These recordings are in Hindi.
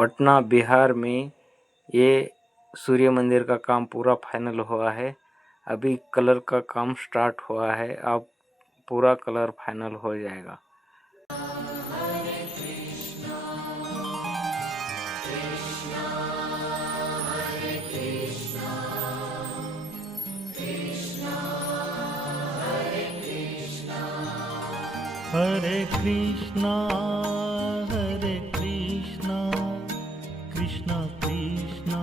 पटना बिहार में ये सूर्य मंदिर का काम पूरा फाइनल हुआ है। अभी कलर का काम स्टार्ट हुआ है, अब पूरा कलर फाइनल हो जाएगा। हरे कृष्णा कृष्णा कृष्णा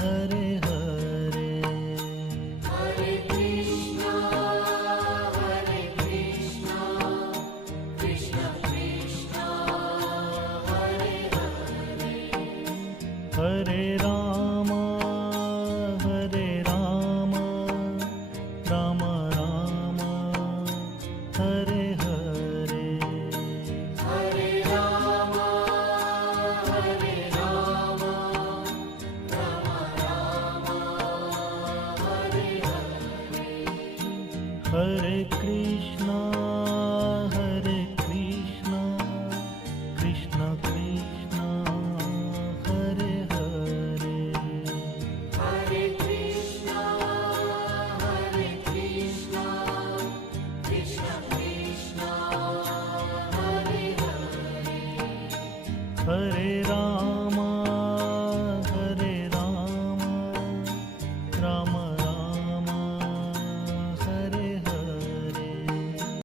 हरे हरे, हरे कृष्णा कृष्णा कृष्णा हरे हरे, हरे राम राम राम हरे हरे, हरे राम राम राम हरे हरे, हरे कृष्णा कृष्णा कृष्णा हरे हरे, हरे कृष्णा कृष्णा कृष्णा हरे हरे, हरे राम